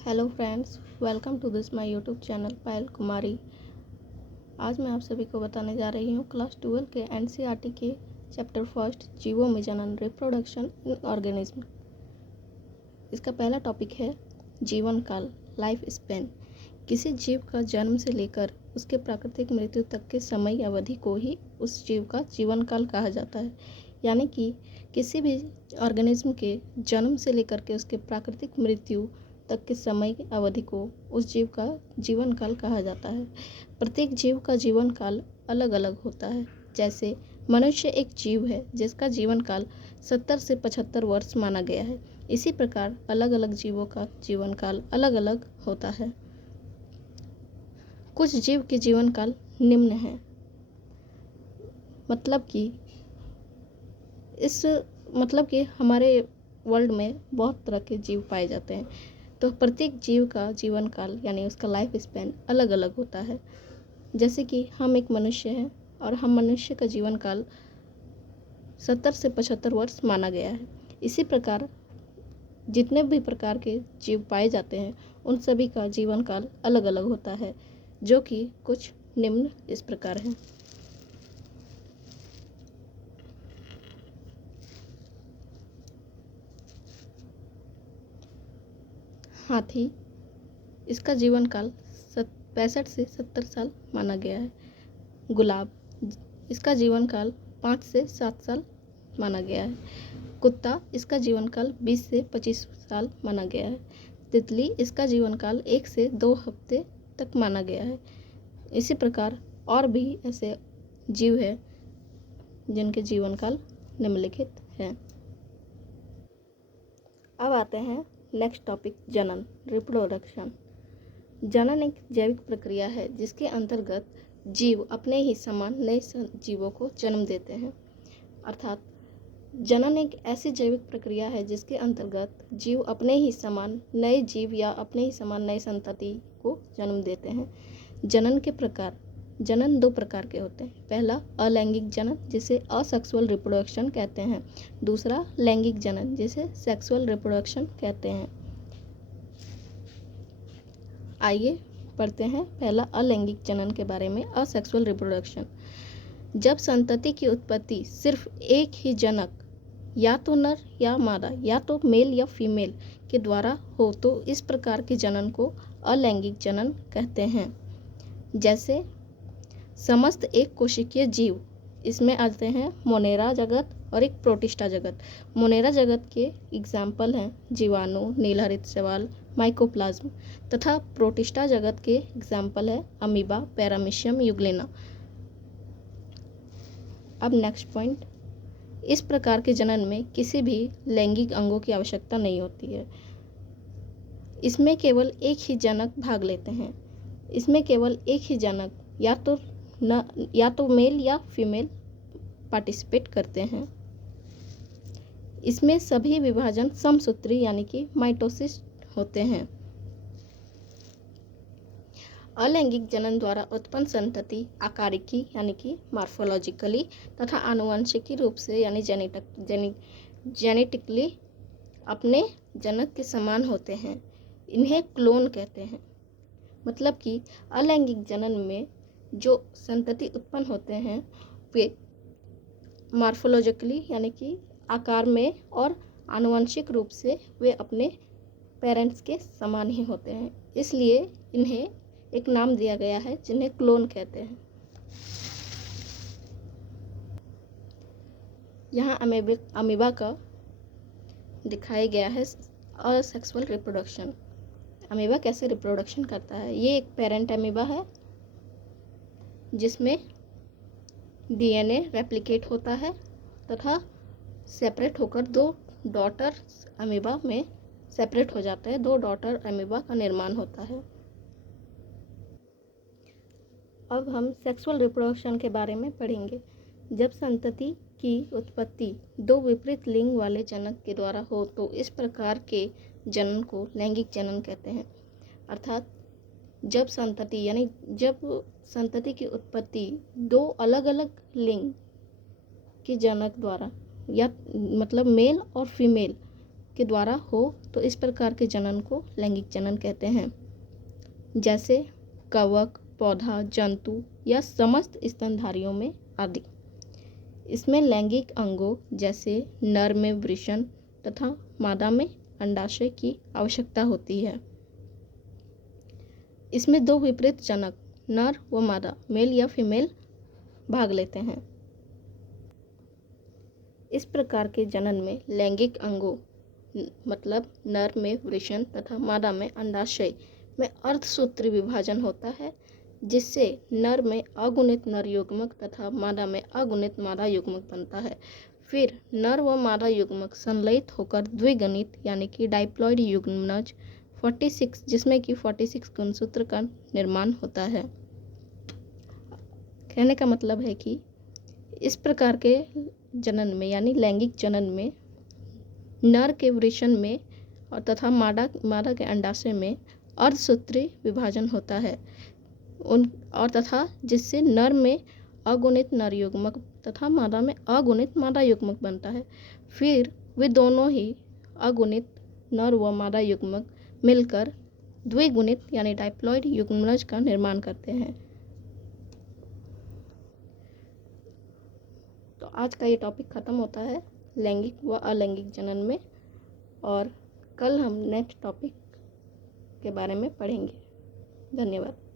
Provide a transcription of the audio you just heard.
Hello friends, welcome to this my YouTube channel Payal Kumari. आज मैं आप सभी को बताने जा रही हूँ क्लास 12 के एनसीईआरटी के चैप्टर फर्स्ट जीवों में जनन रिप्रोडक्शन इन ऑर्गेनिज्म। इसका पहला टॉपिक है जीवन काल, लाइफ स्पेन। किसी जीव का जन्म से लेकर उसके प्राकृतिक मृत्यु तक के समय अवधि को ही उस जीव का जीवन काल कहा जाता है। यानी कि किसी भी ऑर्गेनिज्म के जन्म से लेकर के उसके प्राकृतिक मृत्यु तक के समय की अवधि को उस जीव का जीवन काल कहा जाता है। प्रत्येक जीव का जीवन काल अलग अलग होता है। जैसे मनुष्य एक जीव है जिसका जीवन काल 70 से 75 वर्ष माना गया है। इसी प्रकार अलग अलग जीवों का जीवन काल अलग अलग होता है। कुछ जीव के जीवन काल निम्न है, मतलब कि हमारे वर्ल्ड में बहुत तरह के जीव पाए जाते हैं। तो प्रत्येक जीव का जीवन काल यानी उसका लाइफ स्पैन अलग अलग होता है। जैसे कि हम एक मनुष्य हैं और हम मनुष्य का जीवन काल 70 से 75 वर्ष माना गया है। इसी प्रकार जितने भी प्रकार के जीव पाए जाते हैं उन सभी का जीवन काल अलग अलग होता है, जो कि कुछ निम्न इस प्रकार है। हाथी, इसका जीवन काल 65 से 70 साल माना गया है। गुलाब, इसका जीवन काल 5 से 7 साल माना गया है। कुत्ता, इसका जीवन काल 20 से 25 साल माना गया है। तितली, इसका जीवन काल 1 से 2 हफ्ते तक माना गया है। इसी प्रकार और भी ऐसे जीव हैं जिनके जीवन काल निम्नलिखित हैं। अब आते हैं नेक्स्ट टॉपिक, जनन, रिप्रोडक्शन। जनन एक जैविक प्रक्रिया है जिसके अंतर्गत जीव अपने ही समान नए जीवों को जन्म देते हैं। अर्थात जनन एक ऐसी जैविक प्रक्रिया है जिसके अंतर्गत जीव अपने ही समान नए जीव या अपने ही समान नए संतति को जन्म देते हैं। जनन के प्रकार, जनन 2 प्रकार के होते हैं। पहला अलैंगिक जनन, जिसे असेक्सुअल रिप्रोडक्शन कहते हैं। दूसरा लैंगिक जनन, जिसे सेक्सुअल रिप्रोडक्शन कहते हैं। आइए पढ़ते हैं पहला अलैंगिक जनन के बारे में। असेक्सुअल रिप्रोडक्शन, जब संतति की उत्पत्ति सिर्फ एक ही जनक, या तो नर या मादा, या तो मेल या फीमेल के द्वारा हो, तो इस प्रकार के जनन को अलैंगिक जनन कहते हैं। जैसे समस्त एक कोशिकीय जीव, इसमें आते हैं मोनेरा जगत और एक प्रोटिस्टा जगत। मोनेरा जगत के एग्जाम्पल हैं जीवाणु, नीलहरित शैवाल, माइकोप्लाज्म, तथा प्रोटिस्टा जगत के एग्जाम्पल है अमीबा, पैरामीशियम, यूग्लेना। अब नेक्स्ट पॉइंट, इस प्रकार के जनन में किसी भी लैंगिक अंगों की आवश्यकता नहीं होती है। इसमें केवल एक ही जनक भाग लेते हैं। इसमें केवल एक ही जनक या तो मेल या फीमेल पार्टिसिपेट करते हैं। इसमें सभी विभाजन समसूत्री यानी कि माइटोसिस होते हैं। अलैंगिक जनन द्वारा उत्पन्न संतति आकारिकी यानी कि मॉर्फोलॉजिकली तथा आनुवंशिकी रूप से यानी जेनेटिकली अपने जनक के समान होते हैं। इन्हें क्लोन कहते हैं। मतलब कि अलैंगिक जनन में जो संतति उत्पन्न होते हैं वे मॉर्फोलॉजिकली यानी कि आकार में और आनुवंशिक रूप से वे अपने पेरेंट्स के समान ही होते हैं। इसलिए इन्हें एक नाम दिया गया है जिन्हें क्लोन कहते हैं। यहाँ अमीबा का दिखाया गया है असेक्सुअल रिप्रोडक्शन। अमीबा कैसे रिप्रोडक्शन करता है। ये एक पेरेंट अमीबा है जिसमें डीएनए रेप्लिकेट होता है तथा सेपरेट होकर 2 डॉटर अमीबा में सेपरेट हो जाता है। 2 डॉटर अमीबा का निर्माण होता है। अब हम सेक्सुअल रिप्रोडक्शन के बारे में पढ़ेंगे। जब संतति की उत्पत्ति 2 विपरीत लिंग वाले जनक के द्वारा हो, तो इस प्रकार के जनन को लैंगिक जनन कहते हैं। अर्थात जब संतति की उत्पत्ति 2 अलग अलग लिंग के जनक द्वारा या मतलब मेल और फीमेल के द्वारा हो तो इस प्रकार के जनन को लैंगिक जनन कहते हैं। जैसे कवक, पौधा, जंतु या समस्त स्तनधारियों में आदि। इसमें लैंगिक अंगों जैसे नर में वृषण तथा मादा में अंडाशय की आवश्यकता होती है। इसमें दो विपरीत जनक नर व मादा, मेल या फीमेल, भाग लेते हैं। इस प्रकार के जनन में लैंगिक अंगों मतलब नर में वृषण तथा मादा में अंडाशय में अर्धसूत्री विभाजन होता है, जिससे नर में अगुणित नर युग्मक तथा मादा में अगुणित मादा युग्मक बनता है। फिर नर व मादा युग्मक संलयित होकर द्विगुणित यानी कि डाइप्लॉइड युग्मनज 46 जिसमें कि 46 गुणसूत्र का निर्माण होता है। कहने का मतलब है कि इस प्रकार के जनन में यानी लैंगिक जनन में नर के वृषण में और तथा मादा के अंडाशय में अर्धसूत्री विभाजन होता है तथा जिससे नर में अगुणित नर युग्मक तथा मादा में अगुणित मादा युग्मक बनता है। फिर वे दोनों ही अगुणित नर व मादा युग्मक मिलकर द्विगुणित यानी डाइप्लॉइड युग्मनज का निर्माण करते हैं। तो आज का ये टॉपिक ख़त्म होता है लैंगिक व अलैंगिक जनन में, और कल हम नेक्स्ट टॉपिक के बारे में पढ़ेंगे। धन्यवाद।